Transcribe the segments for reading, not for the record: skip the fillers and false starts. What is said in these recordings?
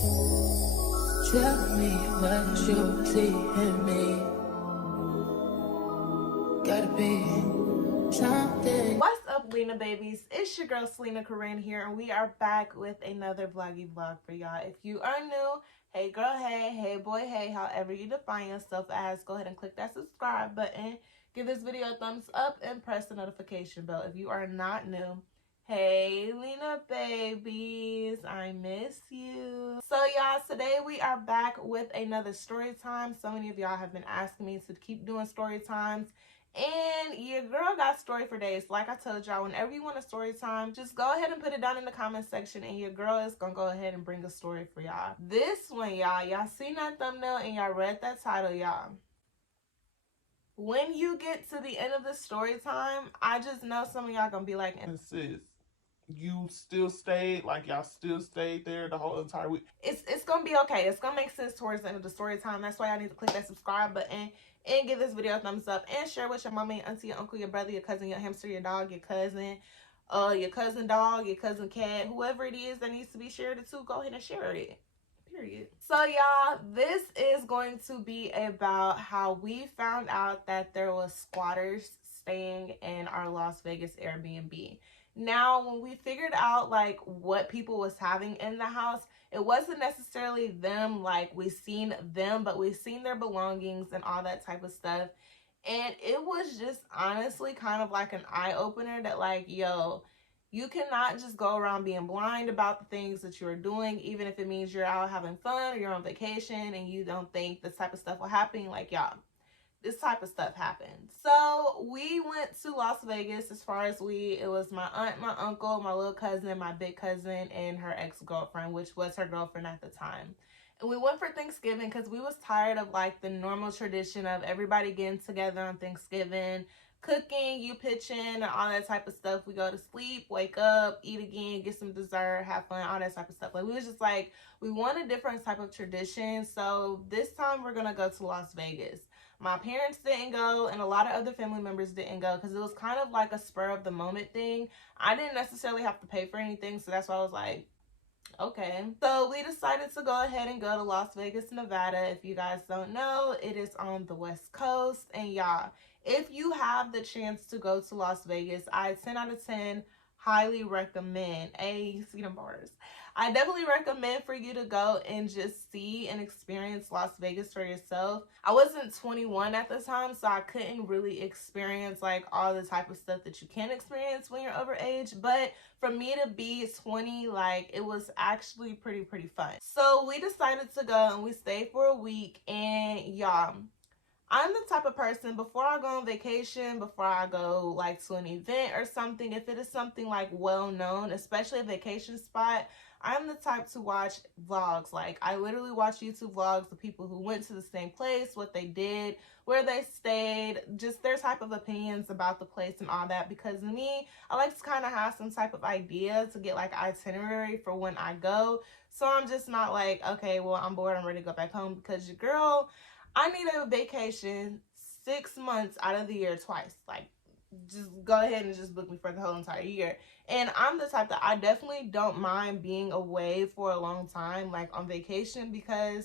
Tell me what you see in me. Gotta be something. What's up, Lena babies? It's your girl Selena Coren here, and we are back with another vloggy vlog for y'all. If you are new, hey girl, hey boy, hey, however you define yourself as, go ahead and click that subscribe button, give this video a thumbs up, and press the notification bell. If you are not new, hey Lena babies, I miss you. So y'all, today we are back with another story time. So many of y'all have been asking me to keep doing story times, and your girl got story for days. Like I told y'all, whenever you want a story time, just go ahead and put it down in the comment section, and your girl is gonna go ahead and bring a story for y'all. This one, y'all seen that thumbnail and y'all read that title, y'all. When you get to the end of the story time, I just know some of y'all gonna be like, sis, you still stayed, like y'all still stayed there the whole entire week. It's gonna be okay. It's gonna make sense towards the end of the story time. That's why y'all need to click that subscribe button and give this video a thumbs up and share with your mama, your auntie, your uncle, your brother, your cousin, your hamster, your dog, your cousin dog, your cousin cat, whoever it is that needs to be shared it to. Go ahead and share it. Period. So y'all, this is going to be about how we found out that there was squatters staying in our Las Vegas Airbnb. Now, when we figured out like what people was having in the house, it wasn't necessarily them, like we seen them, but we seen their belongings and all that type of stuff. And it was just honestly kind of like an eye-opener that like, yo, you cannot just go around being blind about the things that you're doing, even if it means you're out having fun or you're on vacation and you don't think this type of stuff will happen. Like, y'all, this type of stuff happens. So we went to Las Vegas. As far as it was my aunt, my uncle, my little cousin, my big cousin, and her ex-girlfriend, which was her girlfriend at the time. And we went for Thanksgiving because we was tired of like the normal tradition of everybody getting together on Thanksgiving, cooking, you pitching, and all that type of stuff. We go to sleep, wake up, eat again, get some dessert, have fun, all that type of stuff. Like, we was just like, we want a different type of tradition. So this time we're gonna go to Las Vegas. My parents didn't go, and a lot of other family members didn't go because it was kind of like a spur of the moment thing. I didn't necessarily have to pay for anything, so that's why I was like, okay. So we decided to go ahead and go to Las Vegas, Nevada. If you guys don't know, it is on the West Coast. And y'all, if you have the chance to go to Las Vegas, I 10 out of 10 highly recommend. See them bars. I definitely recommend for you to go and just see and experience Las Vegas for yourself. I wasn't 21 at the time, so I couldn't really experience like all the type of stuff that you can experience when you're over age. But for me to be 20, like, it was actually pretty fun. So we decided to go and we stayed for a week. And y'all, I'm the type of person, before I go on vacation, before I go like to an event or something, if it is something like well known, especially a vacation spot, I'm the type to watch vlogs. Like, I literally watch YouTube vlogs of people who went to the same place, what they did, where they stayed, just their type of opinions about the place and all that. Because me, I like to kind of have some type of idea to get like itinerary for when I go. So I'm just not like, okay, well, I'm bored, I'm ready to go back home, because your girl, I need a vacation 6 months out of the year twice. Like, just go ahead and just book me for the whole entire year. And I'm the type that I definitely don't mind being away for a long time, like on vacation, because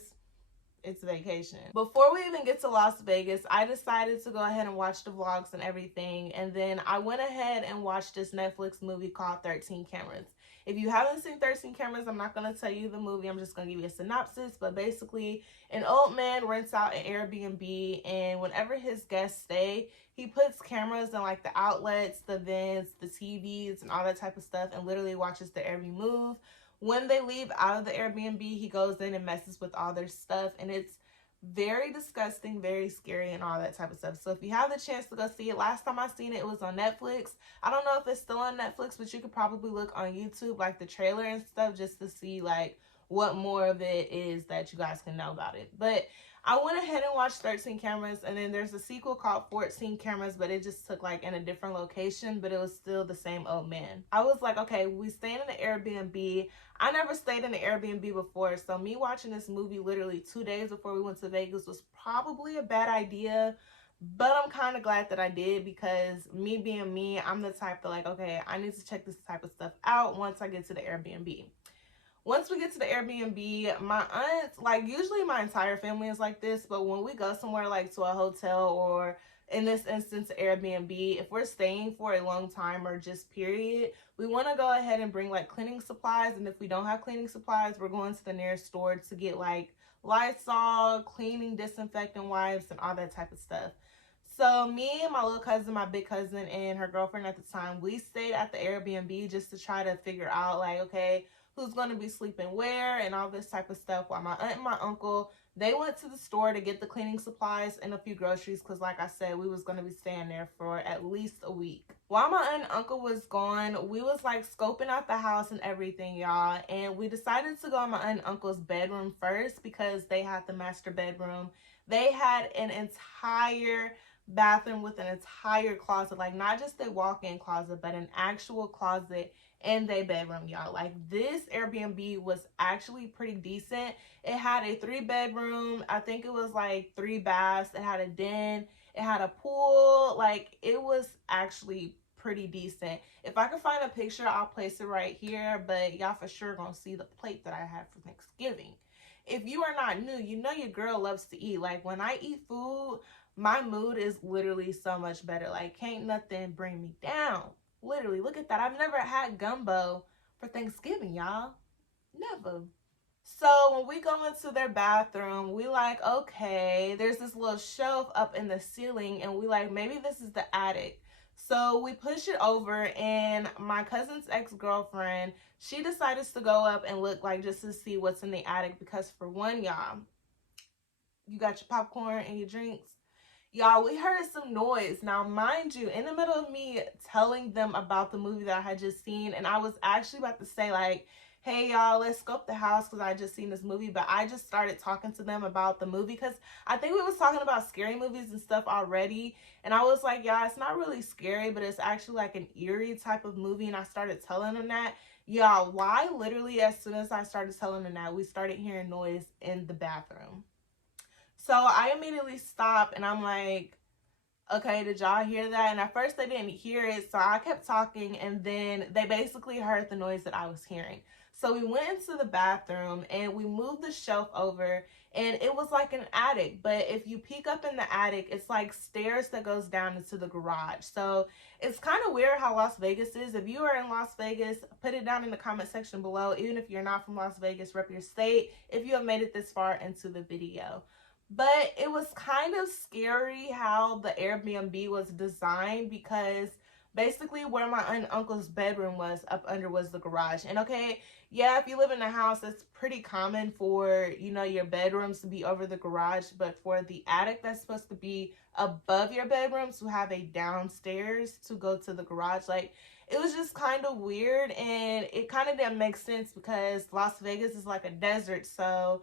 it's vacation. Before we even get to Las Vegas, I decided to go ahead and watch the vlogs and everything. And then I went ahead and watched this Netflix movie called 13 Cameras. If you haven't seen 13 Cameras, I'm not going to tell you the movie. I'm just going to give you a synopsis. But basically, an old man rents out an Airbnb, and whenever his guests stay, he puts cameras in like the outlets, the vents, the TVs, and all that type of stuff, and literally watches their every move. When they leave out of the Airbnb, he goes in and messes with all their stuff, and it's very disgusting, very scary, and all that type of stuff. So if you have the chance to go see it, last time I seen it, it was on Netflix. I don't know if it's still on Netflix, but you could probably look on YouTube, like the trailer and stuff, just to see like what more of it is that you guys can know about it. But I went ahead and watched 13 Cameras, and then there's a sequel called 14 Cameras, but it just took like in a different location, but it was still the same old man. I was like, okay, we staying in the Airbnb. I never stayed in an Airbnb before, so me watching this movie literally 2 days before we went to Vegas was probably a bad idea. But I'm kind of glad that I did, because me being me, I'm the type that like, okay, I need to check this type of stuff out once I get to the Airbnb. Once we get to the Airbnb, my aunt, like usually my entire family is like this, but when we go somewhere like to a hotel or in this instance Airbnb, if we're staying for a long time or just period, we want to go ahead and bring like cleaning supplies. And if we don't have cleaning supplies, we're going to the nearest store to get like Lysol, cleaning disinfectant wipes, and all that type of stuff. So me and my little cousin, my big cousin, and her girlfriend at the time, we stayed at the Airbnb just to try to figure out like, okay, who's going to be sleeping where and all this type of stuff. While my aunt and my uncle, they went to the store to get the cleaning supplies and a few groceries because like I said, we was going to be staying there for at least a week. While my aunt and uncle was gone, we was like scoping out the house and everything, y'all, and we decided to go in my aunt and uncle's bedroom first because they had the master bedroom. They had an entire bathroom with an entire closet, like not just a walk-in closet, but an actual closet in their bedroom, y'all. Like this Airbnb was actually pretty decent. It had a 3-bedroom, I think it was like 3 baths, it had a den, it had a pool. Like it was actually pretty decent. If I can find a picture, I'll place it right here, but y'all for sure gonna see the plate that I had for Thanksgiving. If you are not new, you know your girl loves to eat. Like when I eat food, my mood is literally so much better. Like can't nothing bring me down. Literally, look at that. I've never had gumbo for Thanksgiving, y'all. Never. So when we go into their bathroom, we like, okay, there's this little shelf up in the ceiling, and we like, maybe this is the attic. So we push it over, and my cousin's ex-girlfriend, she decided to go up and look like just to see what's in the attic because for one, y'all, you got your popcorn and your drinks. Y'all, we heard some noise. Now, mind you, in the middle of me telling them about the movie that I had just seen, and I was actually about to say, like, hey, y'all, let's scope the house because I just seen this movie, but I just started talking to them about the movie because I think we was talking about scary movies and stuff already, and I was like, yeah, it's not really scary, but it's actually like an eerie type of movie, and I started telling them that. Y'all, why literally as soon as I started telling them that, we started hearing noise in the bathroom. So I immediately stopped and I'm like, okay, did y'all hear that? And at first they didn't hear it, so I kept talking and then they basically heard the noise that I was hearing. So we went into the bathroom and we moved the shelf over and it was like an attic, but if you peek up in the attic, it's like stairs that goes down into the garage. So it's kind of weird how Las Vegas is. If you are in Las Vegas, put it down in the comment section below. Even if you're not from Las Vegas, rep your state if you have made it this far into the video. But it was kind of scary how the Airbnb was designed because basically where my aunt and uncle's bedroom was up under was the garage. And okay, yeah, if you live in a house, it's pretty common for, you know, your bedrooms to be over the garage. But for the attic that's supposed to be above your bedrooms to have a downstairs to go to the garage, like it was just kind of weird. And it kind of didn't make sense because Las Vegas is like a desert. So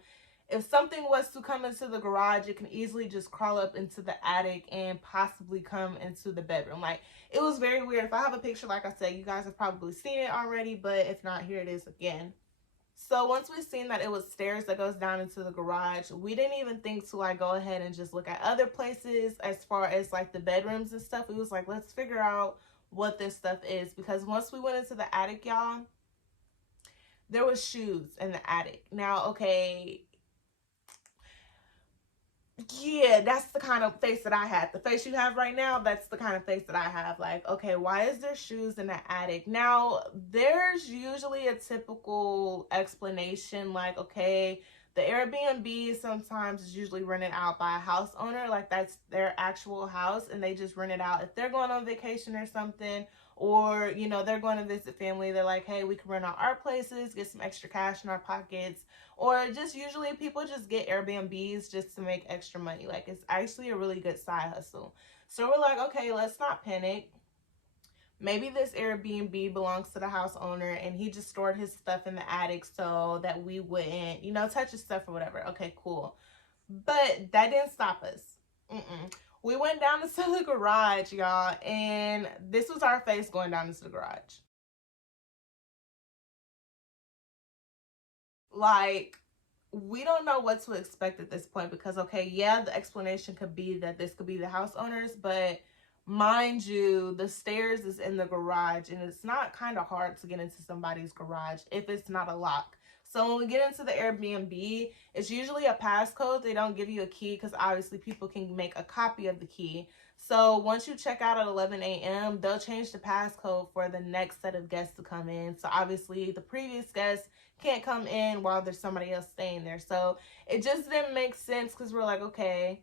if something was to come into the garage, it can easily just crawl up into the attic and possibly come into the bedroom. Like, it was very weird. If I have a picture, like I said, you guys have probably seen it already, but if not, here it is again. So once we seen that it was stairs that goes down into the garage, we didn't even think to like go ahead and just look at other places as far as like the bedrooms and stuff. We was like, let's figure out what this stuff is, because once we went into the attic, y'all, there was shoes in the attic. Now, okay, yeah, that's the kind of face that I had. The face you have right now, that's the kind of face that I have. Like, okay, why is there shoes in the attic? Now, there's usually a typical explanation like, okay, the Airbnb sometimes is usually rented out by a house owner. Like, that's their actual house and they just rent it out. If they're going on vacation or something, or, you know, they're going to visit family, they're like, hey, we can rent out our places, get some extra cash in our pockets. Or just usually people just get Airbnbs just to make extra money. Like, it's actually a really good side hustle. So we're like, okay, let's not panic. Maybe this Airbnb belongs to the house owner and he just stored his stuff in the attic so that we wouldn't, you know, touch his stuff or whatever. Okay, cool. But that didn't stop us. We went down into the garage, y'all, and this was our face going down into the garage. Like, we don't know what to expect at this point because, okay, yeah, the explanation could be that this could be the house owners, but mind you, the stairs is in the garage and it's not kind of hard to get into somebody's garage if it's not a lock. So when we get into the Airbnb, it's usually a passcode. They don't give you a key because obviously people can make a copy of the key. So once you check out at 11 a.m., they'll change the passcode for the next set of guests to come in. So obviously the previous guests can't come in while there's somebody else staying there. So it just didn't make sense because we're like, okay,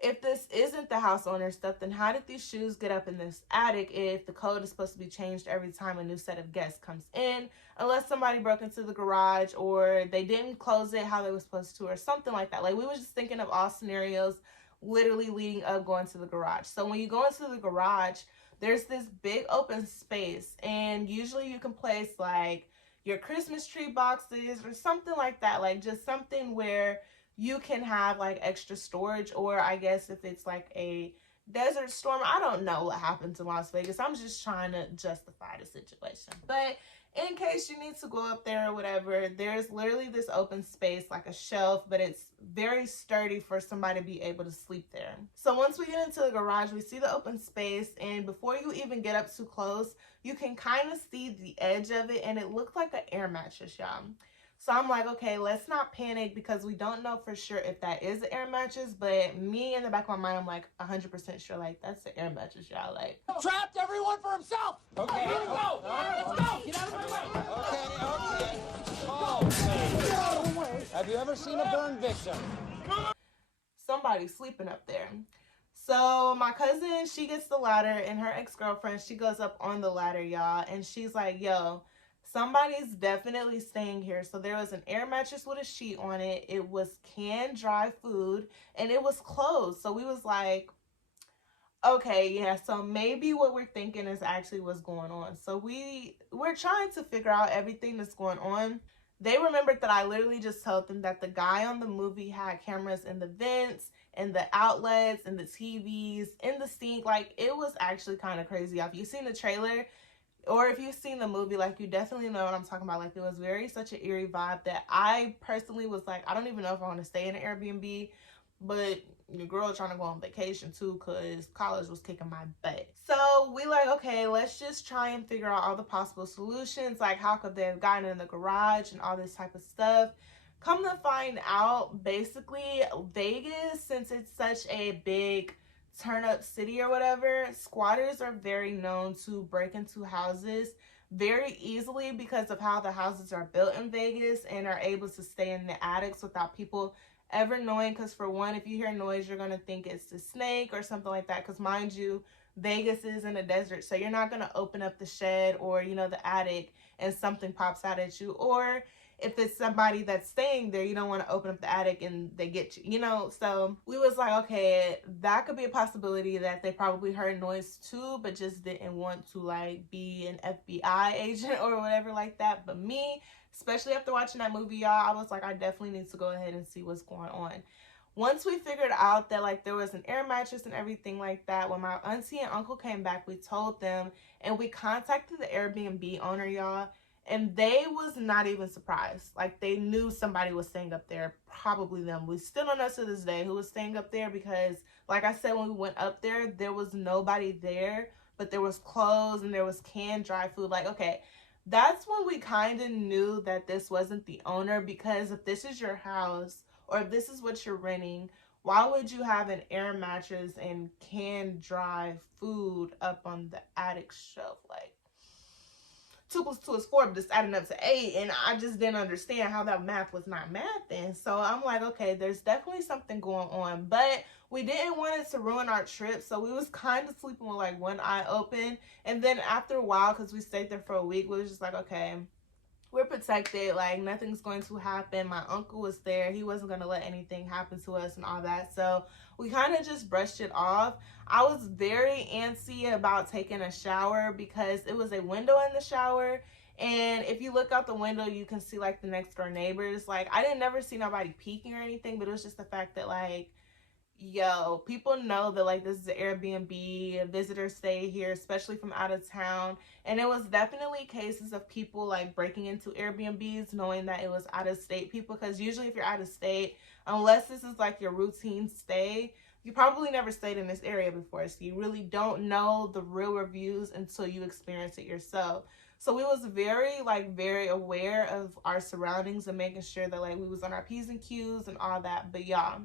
if this isn't the house owner stuff, then how did these shoes get up in this attic if the code is supposed to be changed every time a new set of guests comes in? Unless somebody broke into the garage or they didn't close it how they were supposed to or something like that. Like, we were just thinking of all scenarios literally leading up going to the garage. So when you go into the garage, there's this big open space, and usually you can place like your Christmas tree boxes or something like that. Like, just something where you can have like extra storage, or I guess if it's like a desert storm, I don't know what happens in Las Vegas. I'm just trying to justify the situation. But in case you need to go up there or whatever, there's literally this open space, like a shelf, but it's very sturdy for somebody to be able to sleep there. So once we get into the garage, we see the open space, and before you even get up too close, you can kind of see the edge of it, and it looked like an air mattress, y'all. So I'm like, okay, let's not panic because we don't know for sure if that is an air mattress. But me, in the back of my mind, I'm like 100% sure, like, that's an air mattress, y'all. Like, trapped everyone for himself. Okay, here we go. Let's go. Get out of my way. Okay. Oh, man. Have you ever seen a burn victim? Somebody's sleeping up there. So my cousin, she gets the ladder, and her ex-girlfriend, she goes up on the ladder, y'all, and she's like, yo, somebody's definitely staying here. So there was an air mattress with a sheet on it. It was canned dry food, and it was closed. So we was like, okay, yeah, so maybe what we're thinking is actually what's going on. So we're trying to figure out everything that's going on. They remembered that I literally just told them that the guy on the movie had cameras in the vents and the outlets and the TVs in the sink. Like, it was actually kind of crazy. If you've seen the trailer, or if you've seen the movie, like, you definitely know what I'm talking about. Like, it was very such an eerie vibe that I personally was like, I don't even know if I want to stay in an Airbnb, but your girl trying to go on vacation too because college was kicking my butt. So we like, okay, let's just try and figure out all the possible solutions. Like, how could they have gotten in the garage and all this type of stuff. Come to find out, basically, Vegas, since it's such a big turn up city or whatever, squatters are very known to break into houses very easily because of how the houses are built in Vegas, and are able to stay in the attics without people ever knowing. Because for one, if you hear noise, you're gonna think it's the snake or something like that, because mind you, Vegas is in a desert, so you're not gonna open up the shed or, you know, the attic and something pops out at you. Or if it's somebody that's staying there, you don't want to open up the attic and they get you, you know. So we was like, okay, that could be a possibility that they probably heard noise too, but just didn't want to like be an FBI agent or whatever like that. But me, especially after watching that movie, y'all, I was like, I definitely need to go ahead and see what's going on. Once we figured out that like there was an air mattress and everything like that, when my auntie and uncle came back, we told them, and we contacted the Airbnb owner, y'all. And they was not even surprised. Like, they knew somebody was staying up there, probably them. We still don't know to this day who was staying up there because, like I said, when we went up there, there was nobody there, but there was clothes and there was canned dry food. Like, okay, that's when we kind of knew that this wasn't the owner, because if this is your house or if this is what you're renting, why would you have an air mattress and canned dry food up on the attic shelf? Like, 2 + 2 is 4, but it's adding up to 8, and I just didn't understand how that math was not math then. So I'm like, okay, there's definitely something going on, but we didn't want it to ruin our trip, so we was kind of sleeping with like one eye open. And then after a while, because we stayed there for a week, we was just like, okay, we're protected, like nothing's going to happen. My uncle was there, he wasn't going to let anything happen to us and all that, so we kind of just brushed it off. I was very antsy about taking a shower because it was a window in the shower, and if you look out the window you can see like the next door neighbors. Like, I didn't never see nobody peeking or anything, but it was just the fact that like, yo, people know that like this is an Airbnb, visitors stay here, especially from out of town. And it was definitely cases of people like breaking into Airbnbs knowing that it was out of state people, because usually if you're out of state, unless this is like your routine stay, you probably never stayed in this area before, so you really don't know the real reviews until you experience it yourself. So we was very aware of our surroundings and making sure that like we was on our P's and Q's and all that. But y'all,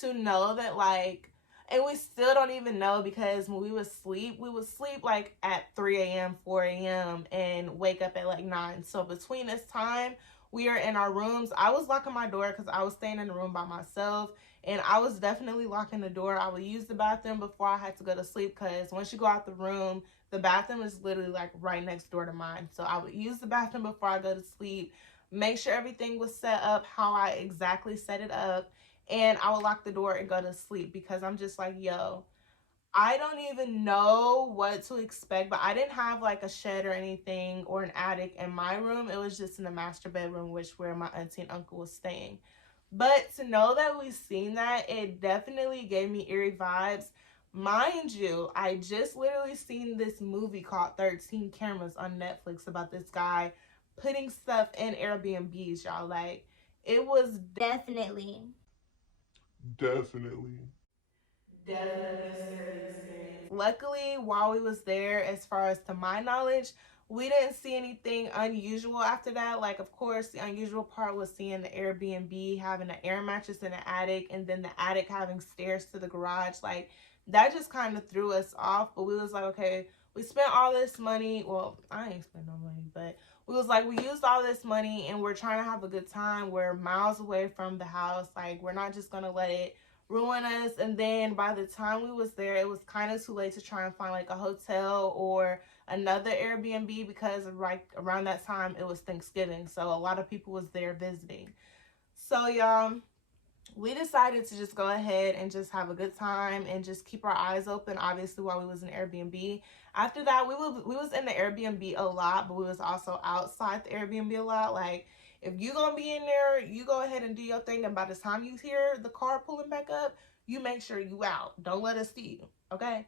to know that like, and we still don't even know, because when we would sleep like at 3 a.m., 4 a.m. and wake up at like 9. So between this time, we are in our rooms. I was locking my door because I was staying in the room by myself, and I was definitely locking the door. I would use the bathroom before I had to go to sleep, because once you go out the room, the bathroom is literally like right next door to mine. So I would use the bathroom before I go to sleep, make sure everything was set up how I exactly set it up, and I would lock the door and go to sleep, because I'm just like, yo, I don't even know what to expect. But I didn't have like a shed or anything or an attic in my room. It was just in the master bedroom, which where my auntie and uncle was staying. But to know that we seen that, it definitely gave me eerie vibes. Mind you, I just literally seen this movie called 13 Cameras on Netflix about this guy putting stuff in Airbnbs, y'all. Like, it was Definitely a scary experience. Luckily, while we was there, as far as to my knowledge, we didn't see anything unusual after that. Like, of course, the unusual part was seeing the Airbnb having an air mattress in the attic, and then the attic having stairs to the garage. Like, that just kind of threw us off. But we was like, okay, we spent all this money. Well, I ain't spent no money, but we was like, we used all this money and we're trying to have a good time. We're miles away from the house. Like, we're not just gonna let it ruin us. And then by the time we was there, it was kind of too late to try and find like a hotel or another Airbnb, because right around that time it was Thanksgiving, so a lot of people was there visiting. So y'all, we decided to just go ahead and just have a good time and just keep our eyes open, obviously, while we was in Airbnb. After that, we was in the Airbnb a lot, but we was also outside the Airbnb a lot. Like, if you gonna be in there, you go ahead and do your thing, and by the time you hear the car pulling back up, you make sure you out. Don't let us see you, okay?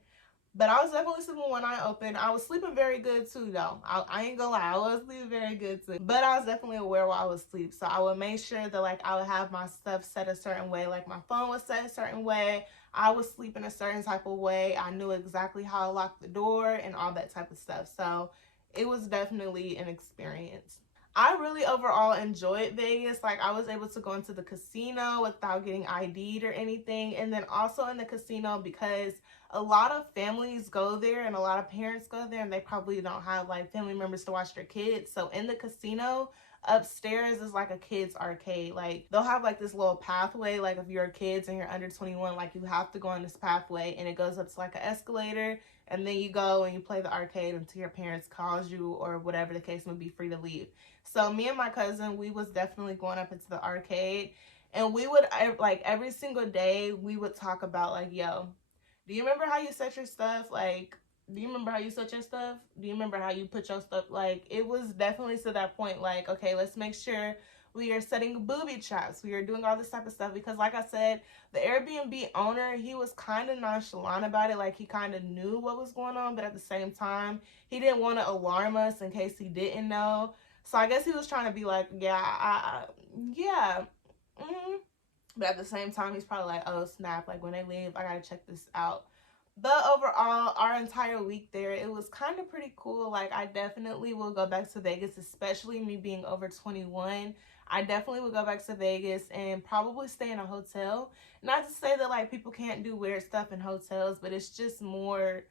But I was definitely sleeping one eye open. I was sleeping very good too, though. I ain't gonna lie, I was sleeping very good too. But I was definitely aware while I was asleep. So I would make sure that like I would have my stuff set a certain way. Like my phone was set a certain way. I was sleeping a certain type of way. I knew exactly how to lock the door and all that type of stuff. So it was definitely an experience. I really overall enjoyed Vegas. Like, I was able to go into the casino without getting ID'd or anything. And then also in the casino, because a lot of families go there and a lot of parents go there, and they probably don't have like family members to watch their kids. So in the casino, upstairs is like a kids arcade. Like, they'll have like this little pathway. Like, if you're kids and you're under 21, like you have to go on this pathway, and it goes up to like an escalator, and then you go and you play the arcade until your parents calls you, or whatever the case may be, free to leave. So me and my cousin, we was definitely going up into the arcade, and we would, like, every single day we would talk about like, yo, do you remember how you set your stuff? Like, do you remember how you set your stuff? Do you remember how you put your stuff? Like, it was definitely to that point, like, okay, let's make sure we are setting booby traps. We are doing all this type of stuff, because like I said, the Airbnb owner, he was kind of nonchalant about it. Like, he kind of knew what was going on, but at the same time, he didn't want to alarm us in case he didn't know. So I guess he was trying to be like, yeah, yeah. But at the same time, he's probably like, oh, snap. Like, when they leave, I got to check this out. But overall, our entire week there, it was kind of pretty cool. Like, I definitely will go back to Vegas, especially me being over 21. I definitely would go back to Vegas and probably stay in a hotel. Not to say that, like, people can't do weird stuff in hotels, but it's just more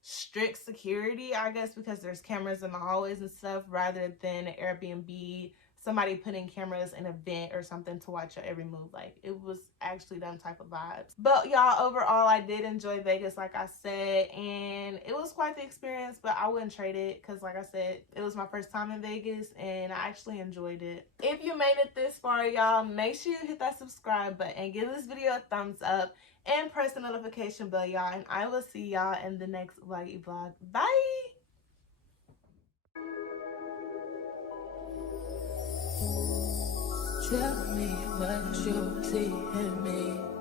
strict security, I guess, because there's cameras in the hallways and stuff, rather than an Airbnb, somebody putting cameras in a vent or something to watch your every move. Like, it was actually them type of vibes. But y'all, overall, I did enjoy Vegas, like I said, and it was quite the experience, but I wouldn't trade it, because like I said, it was my first time in Vegas and I actually enjoyed it. If you made it this far, y'all, make sure you hit that subscribe button and give this video a thumbs up and press the notification bell, y'all, and I will see y'all in the next vlog. Bye. Tell me what you see in me.